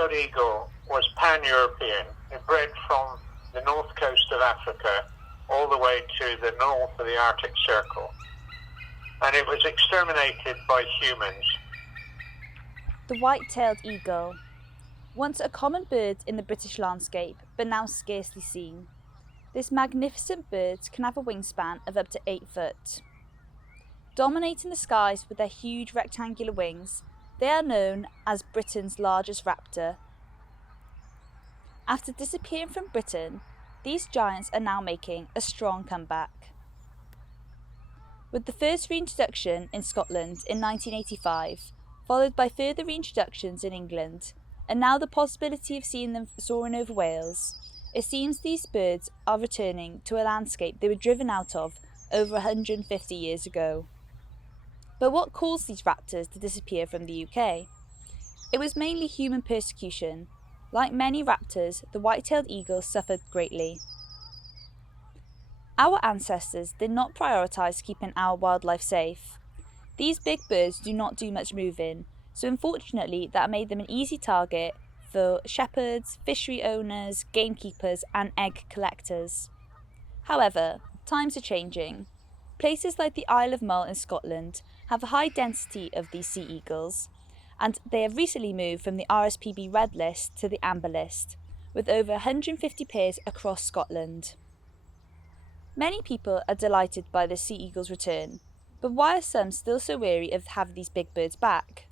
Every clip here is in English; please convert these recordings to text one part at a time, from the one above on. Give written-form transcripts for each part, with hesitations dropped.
white-tailed eagle was pan-European. It bred from the north coast of Africa all the way to the north of the Arctic Circle. And it was exterminated by humans. The white-tailed eagle. Once a common bird in the British landscape, but now scarcely seen. This magnificent bird can have a wingspan of up to 8 foot. Dominating the skies with their huge rectangular wings, they are known as Britain's largest raptor. After disappearing from Britain, these giants are now making a strong comeback. With the first reintroduction in Scotland in 1985, followed by further reintroductions in England, and now the possibility of seeing them soaring over Wales, it seems these birds are returning to a landscape they were driven out of over 150 years ago. But what caused these raptors to disappear from the UK? It was mainly human persecution. Like many raptors, the white-tailed eagle suffered greatly. Our ancestors did not prioritise keeping our wildlife safe. These big birds do not do much moving, so unfortunately that made them an easy target for shepherds, fishery owners, gamekeepers and egg collectors. However, times are changing. Places like the Isle of Mull in Scotland have a high density of these sea eagles, and they have recently moved from the RSPB Red List to the Amber List, with over 150 pairs across Scotland. Many people are delighted by the sea eagle's return, but why are some still so wary of having these big birds back?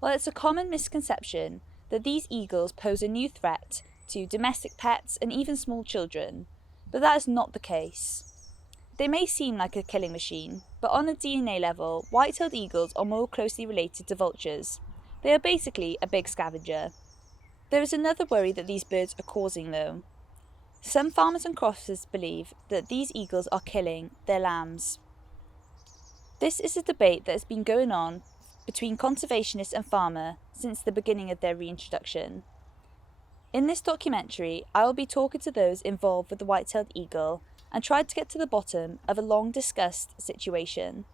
Well, it's a common misconception that these eagles pose a new threat to domestic pets and even small children, but that is not the case. They may seem like a killing machine, but on a DNA level, white-tailed eagles are more closely related to vultures. They are basically a big scavenger. There is another worry that these birds are causing though. Some farmers and croppers believe that these eagles are killing their lambs. This is a debate that has been going on between conservationists and farmer since the beginning of their reintroduction. In this documentary, I will be talking to those involved with the white-tailed eagle and tried to get to the bottom of a long-discussed situation.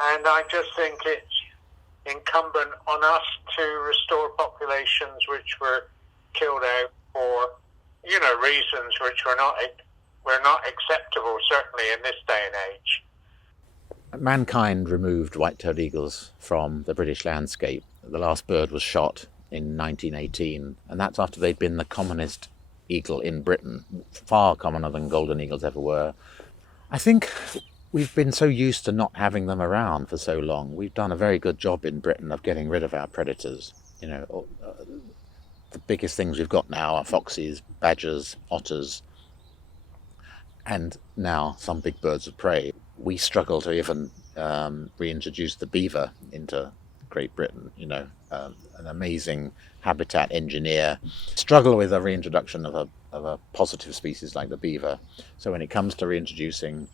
And I just think it's incumbent on us to restore populations which were killed out for, reasons which were not acceptable, certainly in this day and age. Mankind removed white-tailed eagles from the British landscape. The last bird was shot in 1918, and that's after they'd been the commonest eagle in Britain, far commoner than golden eagles ever were. I think we've been so used to not having them around for so long. We've done a very good job in Britain of getting rid of our predators. The biggest things we've got now are foxes, badgers, otters, and now some big birds of prey. We struggle to even reintroduce the beaver into Great Britain, an amazing habitat engineer. Struggle with a reintroduction of a positive species like the beaver. So when it comes to reintroducing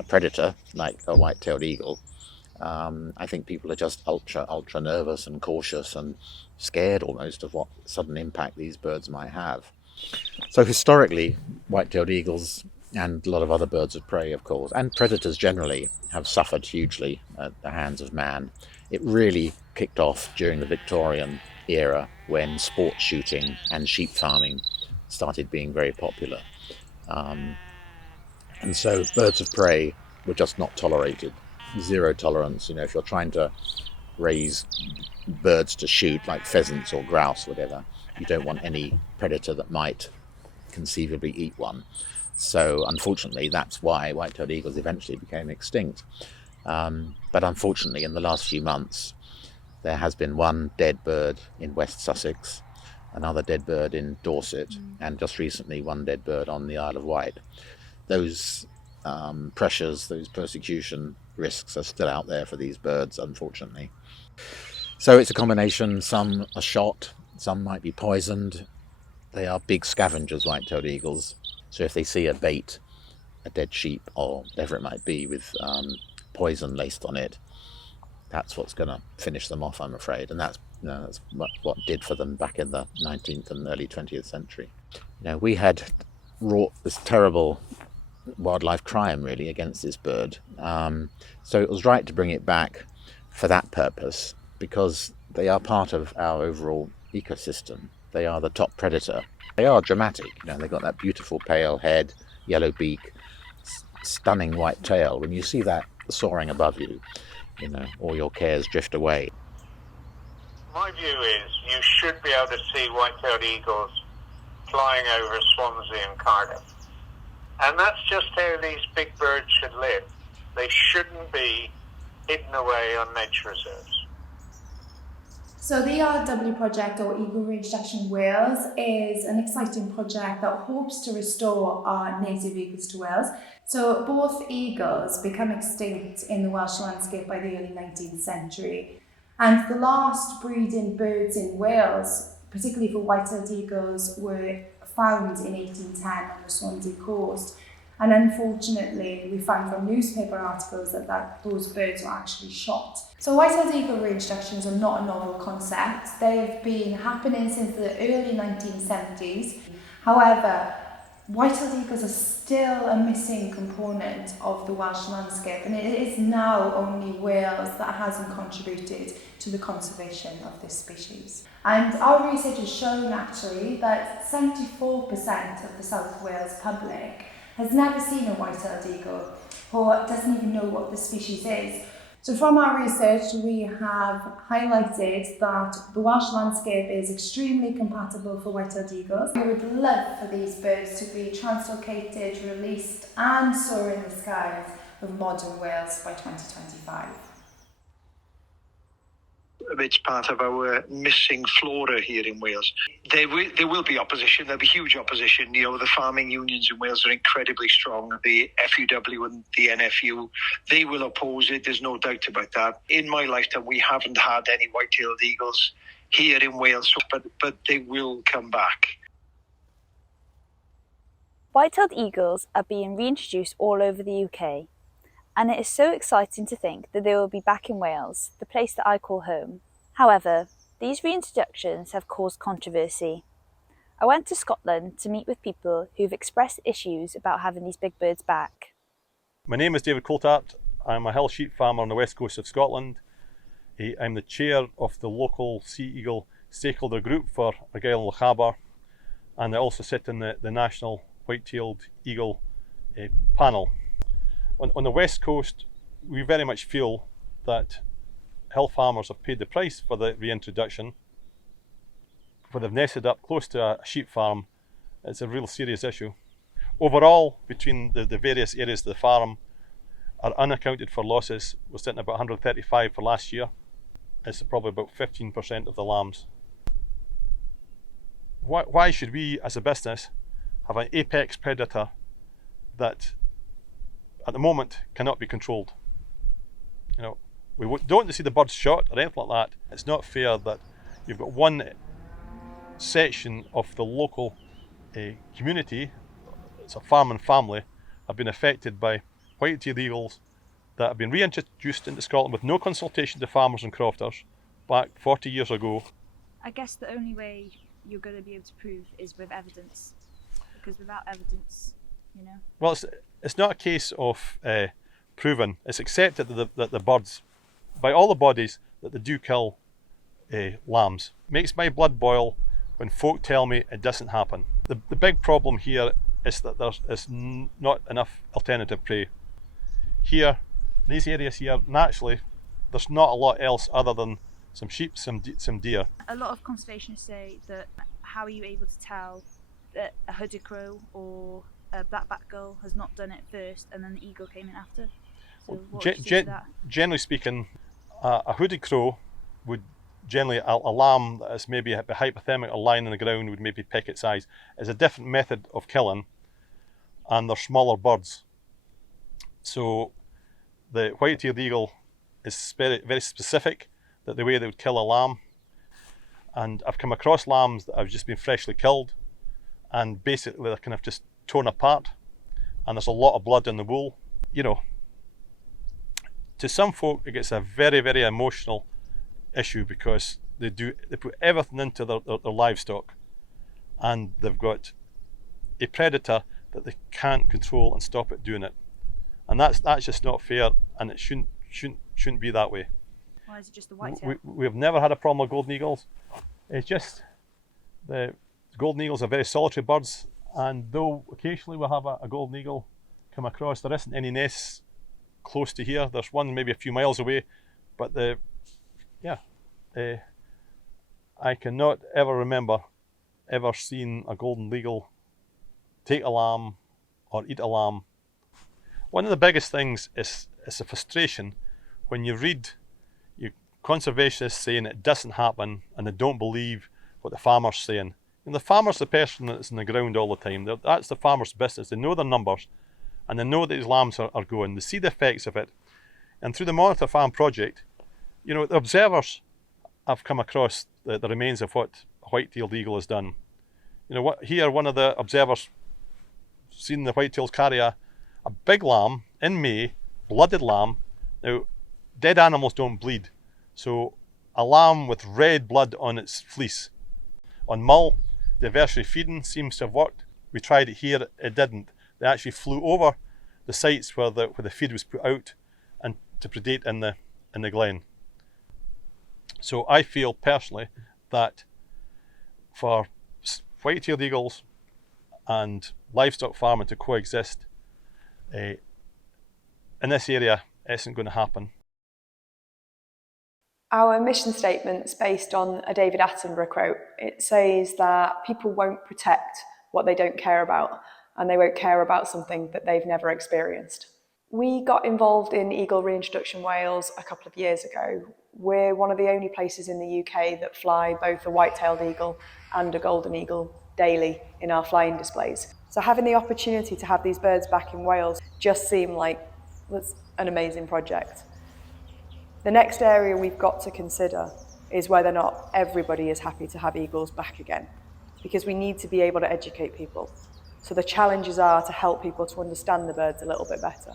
a predator like a white-tailed eagle, I think people are just ultra nervous and cautious and scared almost of what sudden impact these birds might have. So historically, white-tailed eagles and a lot of other birds of prey, of course, and predators generally, have suffered hugely at the hands of man. It really kicked off during the Victorian era when sport shooting and sheep farming started being very popular. And so birds of prey were just not tolerated. Zero tolerance. If you're trying to raise birds to shoot, like pheasants or grouse, whatever, you don't want any predator that might conceivably eat one. So unfortunately, that's why white-tailed eagles eventually became extinct. But unfortunately, in the last few months, there has been one dead bird in West Sussex, another dead bird in Dorset, and just recently one dead bird on the Isle of Wight. Those pressures, those persecution risks are still out there for these birds, unfortunately. So it's a combination. Some are shot, some might be poisoned. They are big scavengers, white-tailed eagles. So if they see a bait, a dead sheep or whatever it might be with poison laced on it, that's what's going to finish them off, I'm afraid. And that's what did for them back in the 19th and early 20th century. We had wrought this terrible wildlife crime, really, against this bird. So it was right to bring it back for that purpose. because they are part of our overall ecosystem. They are the top predator. They are dramatic. They've got that beautiful pale head, yellow beak, stunning white tail. When you see that soaring above you, all your cares drift away. My view is you should be able to see white-tailed eagles flying over Swansea and Cardiff. And that's just how these big birds should live. They shouldn't be hidden away on nature reserves. So the RW project, or Eagle Reintroduction Wales, is an exciting project that hopes to restore our native eagles to Wales. So both eagles become extinct in the Welsh landscape by the early 19th century. And the last breeding birds in Wales, particularly for white-tailed eagles, were found in 1810 on the Swansea coast. And unfortunately, we found from newspaper articles that those birds were actually shot. So white-tailed eagle reintroductions are not a novel concept. They have been happening since the early 1970s. However, white-tailed eagles are still a missing component of the Welsh landscape, and it is now only Wales that hasn't contributed to the conservation of this species. And our research has shown actually that 74% of the South Wales public has never seen a white-tailed eagle or doesn't even know what the species is. So from our research, we have highlighted that the Welsh landscape is extremely compatible for white-tailed eagles. We would love for these birds to be translocated, released and soar in the skies of modern Wales by 2025. It's part of our missing flora here in Wales. There will be opposition. There'll be huge opposition. The farming unions in Wales are incredibly strong. The FUW and the NFU, they will oppose it. There's no doubt about that. In my lifetime, we haven't had any white-tailed eagles here in Wales, but they will come back. White-tailed eagles are being reintroduced all over the UK, and it is so exciting to think that they will be back in Wales, the place that I call home. However, these reintroductions have caused controversy. I went to Scotland to meet with people who've expressed issues about having these big birds back. My name is David Coulthart. I'm a hill sheep farmer on the west coast of Scotland. I'm the chair of the local sea eagle stakeholder group for Argyll and Lochaber, and I also sit in the national white-tailed eagle panel. On the west coast, we very much feel that hill farmers have paid the price for the reintroduction. When they've nested up close to a sheep farm, it's a real serious issue. Overall, between the various areas of the farm, our unaccounted for losses was sitting about 135 for last year. It's probably about 15% of the lambs. Why should we, as a business, have an apex predator that at the moment cannot be controlled? We don't want to see the birds shot or anything like that. It's not fair that you've got one section of the local community, it's a farming family, have been affected by white-tailed eagles that have been reintroduced into Scotland with no consultation to farmers and crofters back 40 years ago. I guess the only way you're going to be able to prove is with evidence, because without evidence, Well, it's not a case of proving. It's accepted that the birds, by all the bodies, that they do kill lambs. Makes my blood boil when folk tell me it doesn't happen. The big problem here is that there's not enough alternative prey. Here, in these areas here, naturally, there's not a lot else other than some sheep, some deer. A lot of conservationists say that how are you able to tell that a hooded crow or a black-backed gull has not done it first and then the eagle came in after? So what would you say to that? Generally speaking, a hooded crow would generally, a lamb that is maybe hypothermic or lying on the ground would maybe pick its eyes. It's a different method of killing, and they're smaller birds. So the white-tailed eagle is very, very specific, that the way they would kill a lamb. And I've come across lambs that have just been freshly killed, and basically they're kind of just torn apart, and there's a lot of blood in the wool. To some folk it gets a very, very emotional issue because they put everything into their livestock, and they've got a predator that they can't control and stop it doing it, and that's just not fair, and it shouldn't be that way. Or is it just the whitetail? We've never had a problem with golden eagles. It's just the golden eagles are very solitary birds, and though occasionally we'll have a golden eagle come across, there isn't any nests close to here. There's one maybe a few miles away, but I cannot ever remember ever seeing a golden eagle take a lamb or eat a lamb. One of the biggest things is a frustration when you read your conservationists saying it doesn't happen and they don't believe what the farmer's saying. And the farmer's the person that's in the ground all the time. That's the farmer's business. They know their numbers and they know that these lambs are going. They see the effects of it. And through the Monitor Farm project, the observers have come across the remains of what a white-tailed eagle has done. Here one of the observers seen the white-tails carry a big lamb in May, blooded lamb. Now, dead animals don't bleed, so a lamb with red blood on its fleece. On Mull, the anniversary feeding seems to have worked. We tried it here, it didn't. They actually flew over the sites where the feed was put out and to predate in the glen. So I feel personally that for white-tailed eagles and livestock farming to coexist in this area isn't going to happen. Our mission statement's based on a David Attenborough quote. It says that people won't protect what they don't care about, and they won't care about something that they've never experienced. We got involved in Eagle Reintroduction Wales a couple of years ago. We're one of the only places in the UK that fly both a white-tailed eagle and a golden eagle daily in our flying displays. So having the opportunity to have these birds back in Wales just seemed like was an amazing project. The next area we've got to consider is whether or not everybody is happy to have eagles back again, because we need to be able to educate people. So the challenges are to help people to understand the birds a little bit better.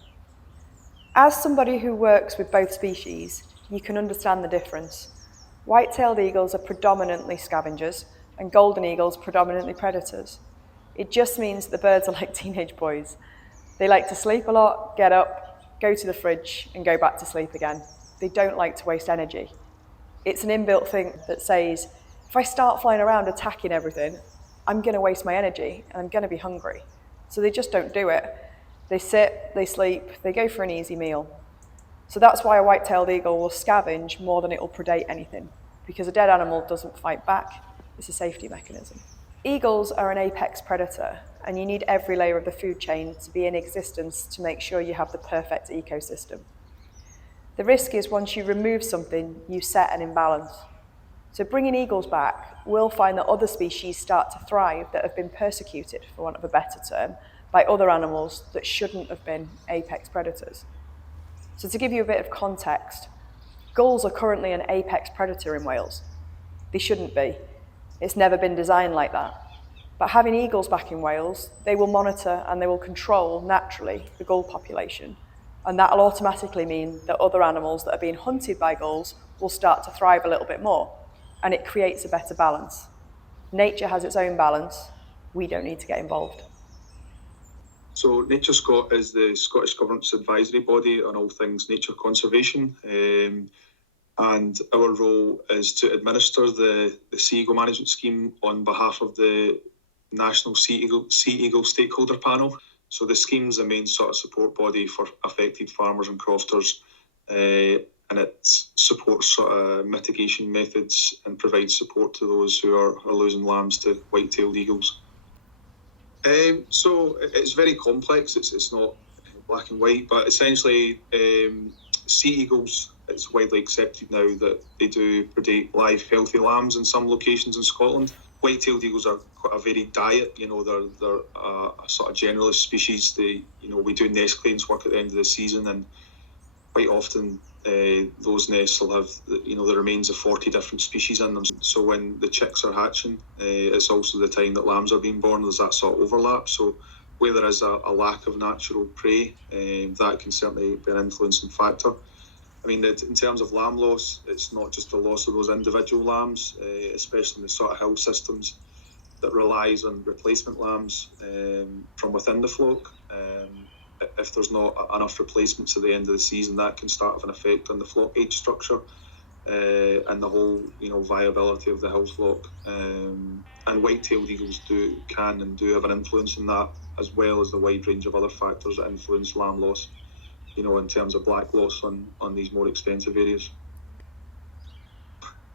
As somebody who works with both species, you can understand the difference. White-tailed eagles are predominantly scavengers and golden eagles predominantly predators. It just means the birds are like teenage boys. They like to sleep a lot, get up, go to the fridge and go back to sleep again. They don't like to waste energy. It's an inbuilt thing that says, if I start flying around attacking everything, I'm going to waste my energy and I'm going to be hungry. So they just don't do it. They sit, they sleep, they go for an easy meal. So that's why a white-tailed eagle will scavenge more than it will predate anything, because a dead animal doesn't fight back. It's a safety mechanism. Eagles are an apex predator, and you need every layer of the food chain to be in existence to make sure you have the perfect ecosystem. The risk is once you remove something, you set an imbalance. So bringing eagles back, we'll find that other species start to thrive that have been persecuted, for want of a better term, by other animals that shouldn't have been apex predators. So to give you a bit of context, gulls are currently an apex predator in Wales. They shouldn't be. It's never been designed like that. But having eagles back in Wales, they will monitor and they will control, naturally, the gull population. And that'll automatically mean that other animals that are being hunted by gulls will start to thrive a little bit more. And it creates a better balance. Nature has its own balance. We don't need to get involved. So Nature Scot is the Scottish Government's advisory body on all things nature conservation. And our role is to administer the Sea Eagle Management Scheme on behalf of the National Sea Eagle Stakeholder Panel. So the scheme's the main sort of support body for affected farmers and crofters, and it supports sort of mitigation methods and provides support to those who are losing lambs to white-tailed eagles. So it's very complex. It's not black and white, but essentially sea eagles, it's widely accepted now that they do predate live healthy lambs in some locations in Scotland. White-tailed eagles are quite a varied diet. They're a sort of generalist species. We do nest clearance work at the end of the season, and quite often those nests will have the remains of 40 different species in them. So when the chicks are hatching, it's also the time that lambs are being born. There's that sort of overlap. So where there is a lack of natural prey, that can certainly be an influencing factor. I mean, in terms of lamb loss, it's not just the loss of those individual lambs, especially in the sort of hill systems that relies on replacement lambs from within the flock. If there's not enough replacements at the end of the season, that can start having an effect on the flock age structure. and the whole, viability of the health lock. And white-tailed eagles can have an influence in that, as well as the wide range of other factors that influence lamb loss, in terms of black loss on these more expensive areas.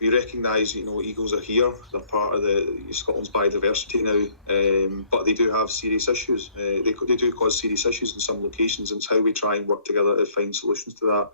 We recognise, eagles are here. They're part of Scotland's biodiversity now, but they do have serious issues. They do cause serious issues in some locations, and it's how we try and work together to find solutions to that.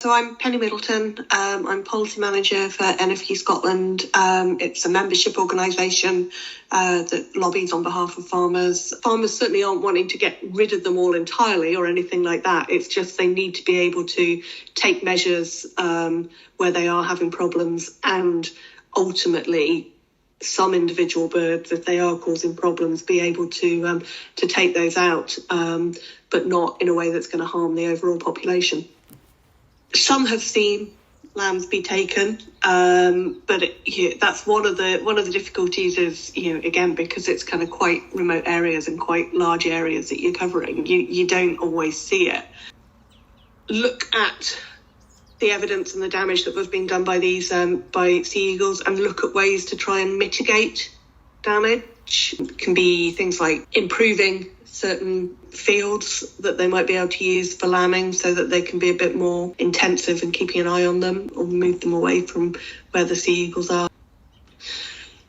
So I'm Penny Middleton. I'm policy manager for NFU Scotland. It's a membership organisation that lobbies on behalf of farmers. Farmers certainly aren't wanting to get rid of them all entirely or anything like that. It's just they need to be able to take measures where they are having problems, and ultimately some individual birds, if they are causing problems, be able to take those out, but not in a way that's going to harm the overall population. Some have seen lambs be taken, but that's one of the difficulties is, again, because it's kind of quite remote areas and quite large areas that you're covering, you don't always see it. Look at the evidence and the damage that was being done by these by sea eagles, and look at ways to try and mitigate damage. It can be things like improving certain fields that they might be able to use for lambing so that they can be a bit more intensive and keeping an eye on them, or move them away from where the sea eagles are.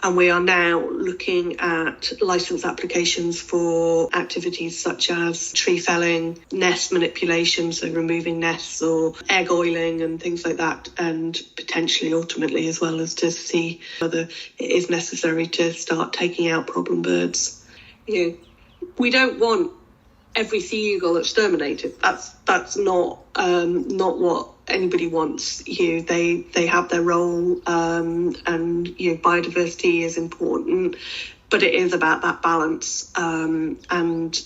And we are now looking at licence applications for activities such as tree felling, nest manipulation, so removing nests, or egg oiling and things like that, and potentially ultimately as well as to see whether it is necessary to start taking out problem birds. We don't want every sea eagle exterminated. That's not what anybody wants. They have their role, and biodiversity is important, but it is about that balance. And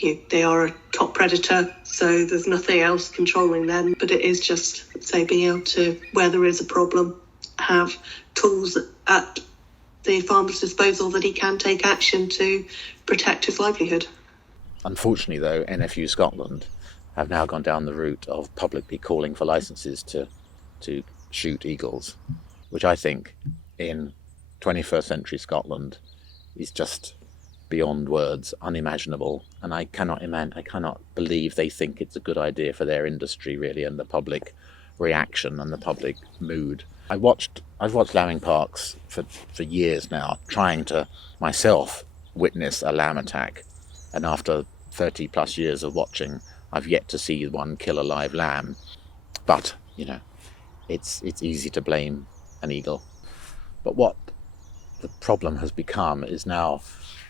they are a top predator, so there's nothing else controlling them. But it is just, say, being able to, where there is a problem, have tools at the farmer's disposal that he can take action to protect his livelihood. Unfortunately, though, NFU Scotland have now gone down the route of publicly calling for licences to shoot eagles, which I think in 21st century Scotland is just beyond words, unimaginable. And I cannot believe they think it's a good idea for their industry, really, and the public reaction and the public mood. I've watched lambing parks for years now, trying to myself witness a lamb attack, and after 30 plus years of watching, I've yet to see one kill a live lamb. But it's easy to blame an eagle. But what the problem has become is now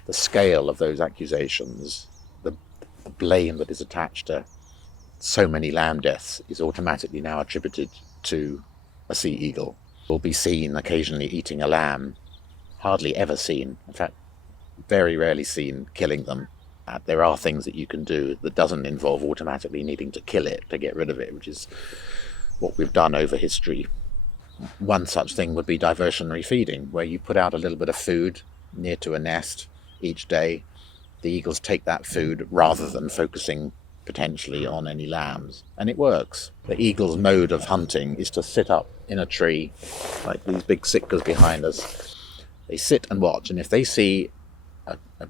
the scale of those accusations, the blame that is attached to so many lamb deaths is automatically now attributed to a sea eagle. Will be seen occasionally eating a lamb, hardly ever seen, in fact very rarely seen killing them. There are things that you can do that doesn't involve automatically needing to kill it to get rid of it, which is what we've done over history. One such thing would be diversionary feeding, where you put out a little bit of food near to a nest each day. The eagles take that food rather than focusing potentially on any lambs, and it works. The eagle's mode of hunting is to sit up in a tree, like these big sitkas behind us. They sit and watch, and if they see a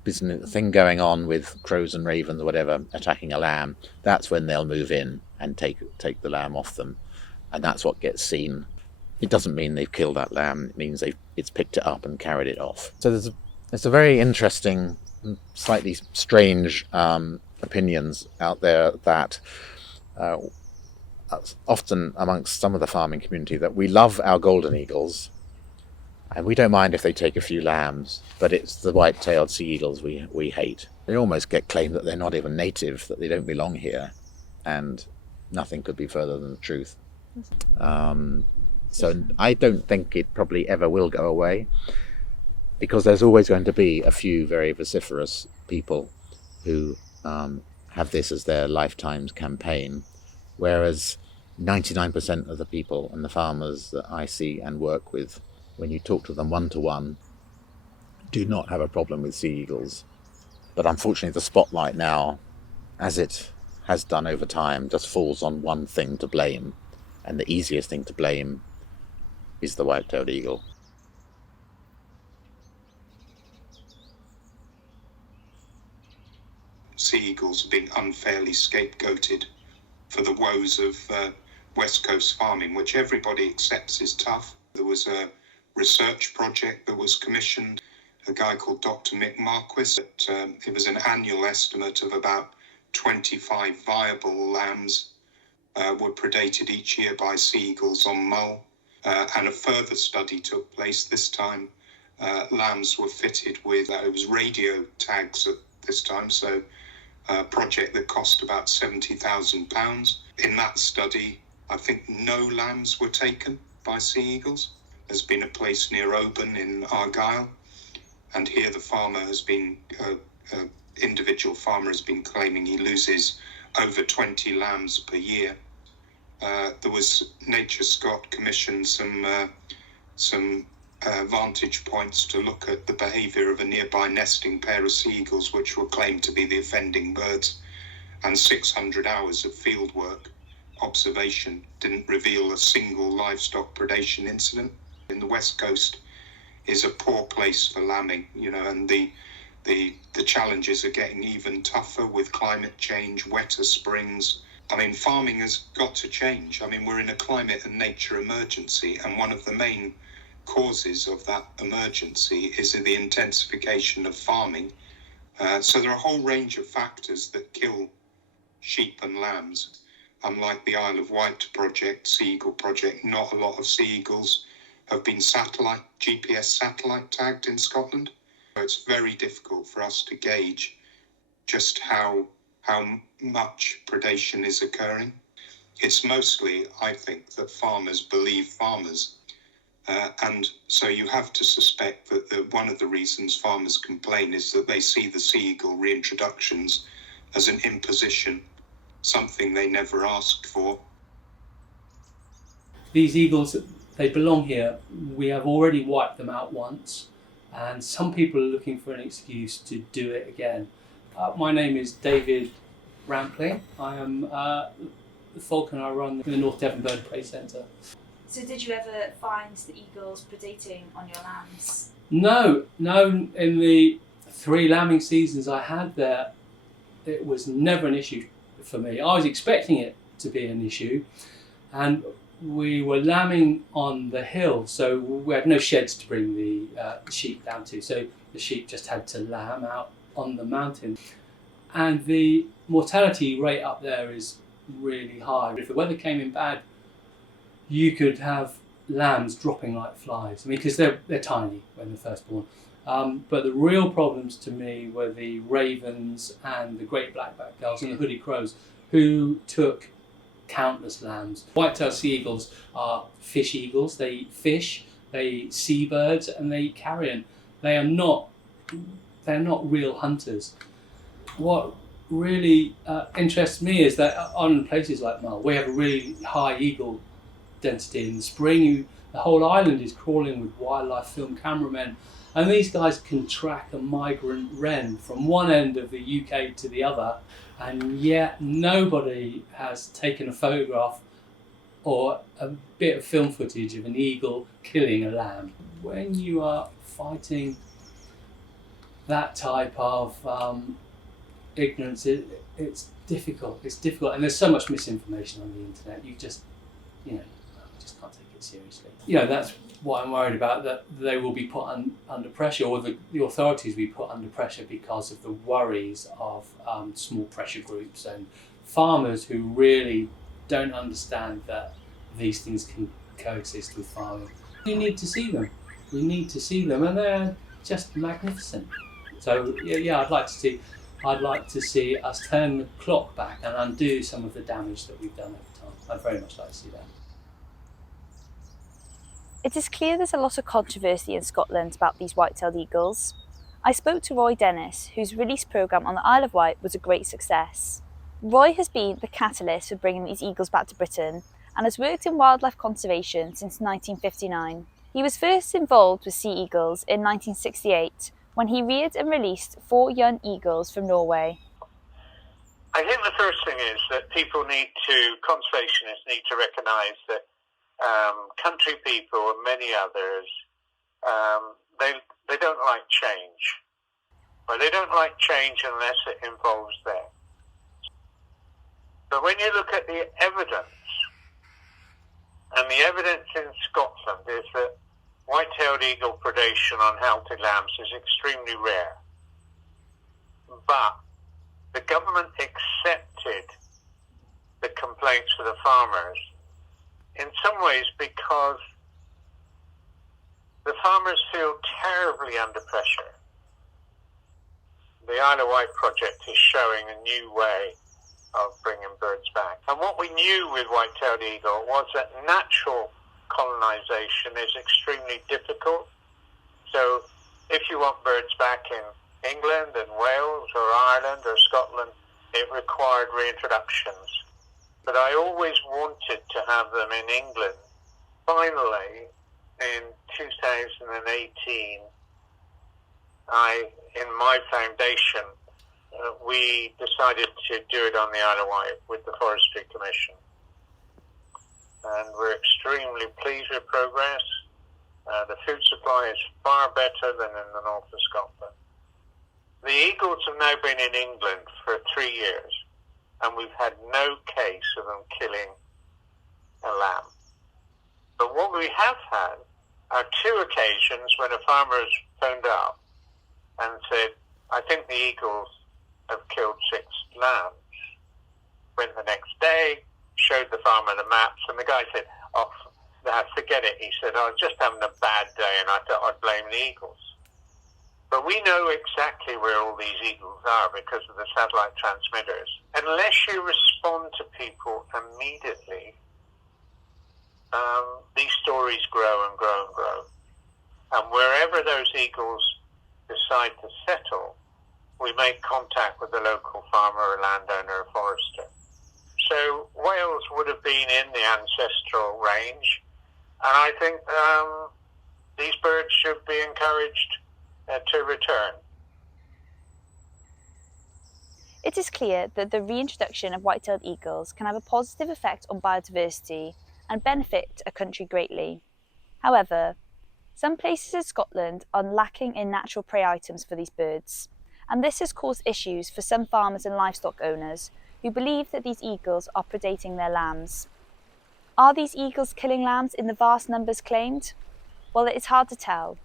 thing going on with crows and ravens or whatever attacking a lamb, that's when they'll move in and take the lamb off them, and that's what gets seen. It doesn't mean they've killed that lamb, it means it's picked it up and carried it off. So there's a very interesting, slightly strange opinions out there that often amongst some of the farming community, that we love our golden eagles and we don't mind if they take a few lambs, but it's the white-tailed sea eagles we hate. They almost get claimed that they're not even native, that they don't belong here, and nothing could be further than the truth. So I don't think it probably ever will go away, because there's always going to be a few very vociferous people who have this as their lifetime's campaign, whereas 99% of the people and the farmers that I see and work with, when you talk to them one-to-one, do not have a problem with sea eagles. But unfortunately the spotlight now, as it has done over time, just falls on one thing to blame, And the easiest thing to blame is the white-tailed eagle. Sea eagles have been unfairly scapegoated for the woes of West Coast farming, which everybody accepts is tough. There was a research project that was commissioned, a guy called Dr. Mick Marquis. It was an annual estimate of about 25 viable lambs were predated each year by sea eagles on Mull. And a further study took place. This time, lambs were fitted with, it was radio tags at this time, so a project that cost about £70,000. In that study, I think no lambs were taken by sea eagles. There's been a place near Oban in Argyll, and here the farmer has been, individual farmer has been claiming he loses over 20 lambs per year. There was Nature Scott commissioned some vantage points to look at the behaviour of a nearby nesting pair of sea eagles, which were claimed to be the offending birds, and 600 hours of field work observation didn't reveal a single livestock predation incident. In the West Coast is a poor place for lambing, and the challenges are getting even tougher with climate change, wetter springs. Farming has got to change. We're in a climate and nature emergency, and one of the main causes of that emergency is the intensification of farming. So there are a whole range of factors that kill sheep and lambs. Unlike the Isle of Wight project, Sea Eagle project, not a lot of sea eagles have been GPS satellite tagged in Scotland. So it's very difficult for us to gauge just how much predation is occurring. It's mostly, I think, that farmers believe farmers. And so you have to suspect that one of the reasons farmers complain is that they see the sea eagle reintroductions as an imposition, something they never asked for. These eagles, they belong here. We have already wiped them out once, and some people are looking for an excuse to do it again. My name is David Rampling. I am the falconer. I run the North Devon Bird Prey Centre. So did you ever find the eagles predating on your lambs? No. In the 3 lambing seasons I had there, it was never an issue for me. I was expecting it to be an issue, and we were lambing on the hill, so we had no sheds to bring the sheep down to, so the sheep just had to lamb out on the mountain. And the mortality rate up there is really high. If the weather came in bad, you could have lambs dropping like flies. Because they're tiny when they're first born. But the real problems to me were the ravens and the great black-backed gulls and the hooded crows, who took countless lambs. White-tailed sea eagles are fish eagles. They eat fish, they eat seabirds, and they eat carrion. They're not real hunters. What really interests me is that on places like Mull, we have a really high eagle density. In the spring, the whole island is crawling with wildlife film cameramen, and these guys can track a migrant wren from one end of the UK to the other, and yet nobody has taken a photograph or a bit of film footage of an eagle killing a lamb. When you are fighting that type of ignorance, it's difficult. It's difficult, and there's so much misinformation on the internet. You just can't take it seriously. That's what I'm worried about, that they will be put under pressure, or the authorities will be put under pressure because of the worries of small pressure groups and farmers who really don't understand that these things can coexist with farming. You need to see them. You need to see them, and they're just magnificent. So yeah, I'd like to see us turn the clock back and undo some of the damage that we've done over time. I'd very much like to see that. It is clear there's a lot of controversy in Scotland about these white-tailed eagles. I spoke to Roy Dennis, whose release programme on the Isle of Wight was a great success. Roy has been the catalyst for bringing these eagles back to Britain and has worked in wildlife conservation since 1959. He was first involved with sea eagles in 1968 when he reared and released 4 young eagles from Norway. I think the first thing is that conservationists need to recognise that country people and many others, they don't like change. Well, they don't like change unless it involves them. But when you look at the evidence, and the evidence in Scotland is that white-tailed eagle predation on healthy lambs is extremely rare. But the government accepted the complaints of the farmers in some ways because the farmers feel terribly under pressure. The Isle of Wight project is showing a new way of bringing birds back. And what we knew with white-tailed eagle was that natural colonisation is extremely difficult. So if you want birds back in England and Wales or Ireland or Scotland, it required reintroductions. But I always wanted to have them in England. Finally, in 2018, in my foundation, we decided to do it on the Isle of Wight with the Forestry Commission. And we're extremely pleased with progress. The food supply is far better than in the north of Scotland. The eagles have now been in England for 3 years, and we've had no case of them killing a lamb. But what we have had are 2 occasions when a farmer has phoned up and said, I think the eagles have killed 6 lambs. Went the next day, showed the farmer the maps, and the guy said, oh, forget it. He said, I was just having a bad day and I thought I'd blame the eagles. But we know exactly where all these eagles are because of the satellite transmitters. Unless you respond to people immediately, these stories grow and grow and grow. And wherever those eagles decide to settle, we make contact with the local farmer, a landowner, a forester. So Wales would have been in the ancestral range, and I think these birds should be encouraged to return. It is clear that the reintroduction of white-tailed eagles can have a positive effect on biodiversity and benefit a country greatly. However, some places in Scotland are lacking in natural prey items for these birds, and this has caused issues for some farmers and livestock owners who believe that these eagles are predating their lambs. Are these eagles killing lambs in the vast numbers claimed? Well, it is hard to tell.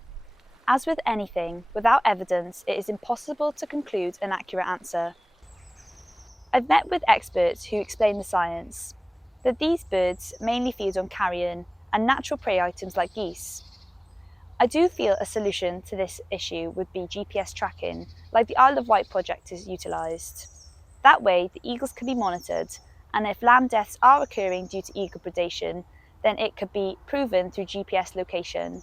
As with anything, without evidence, it is impossible to conclude an accurate answer. I've met with experts who explain the science, that these birds mainly feed on carrion and natural prey items like geese. I do feel a solution to this issue would be GPS tracking, like the Isle of Wight project is utilised. That way, the eagles can be monitored, and if lamb deaths are occurring due to eagle predation, then it could be proven through GPS location.